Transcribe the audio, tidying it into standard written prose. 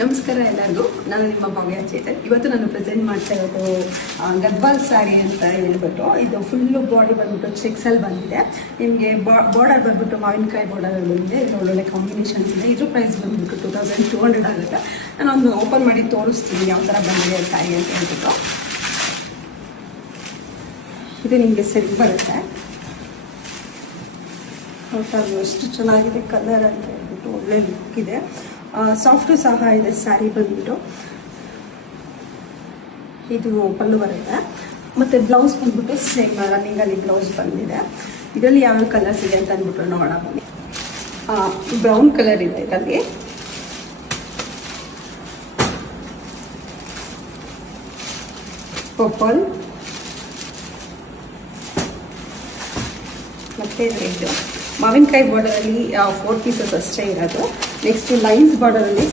ನಮಸ್ಕಾರ ಎಲ್ಲರಿಗೂ. ನಾನು ನಿಮ್ಮ ಭವ್ಯ ಚೇತನ್. ಇವತ್ತು ನಾನು ಪ್ರೆಸೆಂಟ್ ಮಾಡ್ತಾ ಇರೋದು ಗದ್ವಾಲ್ ಸ್ಯಾರಿ ಅಂತ ಹೇಳ್ಬಿಟ್ಟು, ಇದು ಫುಲ್ಲು ಬಾಡಿ ಬಂದ್ಬಿಟ್ಟು ಚೆಕ್ಸಲ್ಲಿ ಬಂದಿದೆ. ನಿಮಗೆ ಬಾರ್ಡರ್ ಬಂದ್ಬಿಟ್ಟು ಮಾವಿನಕಾಯಿ ಬಾರ್ಡರ್ ಬಂದಿದೆ. ಇದು ಒಳ್ಳೊಳ್ಳೆ ಕಾಂಬಿನೇಷನ್ಸ್ ಇದೆ. ಇದ್ರ ಪ್ರೈಸ್ ಬಂದ್ಬಿಟ್ಟು 2200 ಆಗುತ್ತೆ. ನಾನೊಂದು ಓಪನ್ ಮಾಡಿ ತೋರಿಸ್ತೀನಿ ಯಾವ ಥರ ಬಂದಿದೆ ಸ್ಯಾರಿ ಅಂತ ಹೇಳ್ಬಿಟ್ಟು. ಇದು ನಿಮಗೆ ಸೆಟ್ ಬರುತ್ತೆ. ನೋಡ್ತಾಯಿದ್ದು ಎಷ್ಟು ಚೆನ್ನಾಗಿದೆ ಕಲರ್ ಅಂತ ಹೇಳ್ಬಿಟ್ಟು, ಒಳ್ಳೆ ಲುಕ್ ಇದೆ. ಸಾಫ್ಟು ಸಹ ಇದೆ ಸ್ಯಾರಿ ಬಂದ್ಬಿಟ್ಟು. ಇದು ಪಲ್ಲು ಬರುತ್ತೆ ಮತ್ತು ಬ್ಲೌಸ್ ಬಂದ್ಬಿಟ್ಟು ಸೇಮ್ ರನ್ನಿಂಗಲ್ಲಿ ಬ್ಲೌಸ್ ಬಂದಿದೆ. ಇದರಲ್ಲಿ ಯಾವ ಕಲರ್ಸ್ ಇದೆ ಅಂತ ಅಂದ್ಬಿಟ್ಟು ನೋಡೋಣ ಬನ್ನಿ. ಬ್ರೌನ್ ಕಲರ್ ಇದೆ ಇದರಲ್ಲಿ, ಪರ್ಪಲ್ ಮತ್ತು ರೆಡ್. ಮಾವಿನಕಾಯಿ ಬಾರ್ಡರಲ್ಲಿ 4 ಪೀಸಸ್ ಅಷ್ಟೇ ಇರೋದು. Next lines ಬಾರ್ಡರಲ್ಲಿ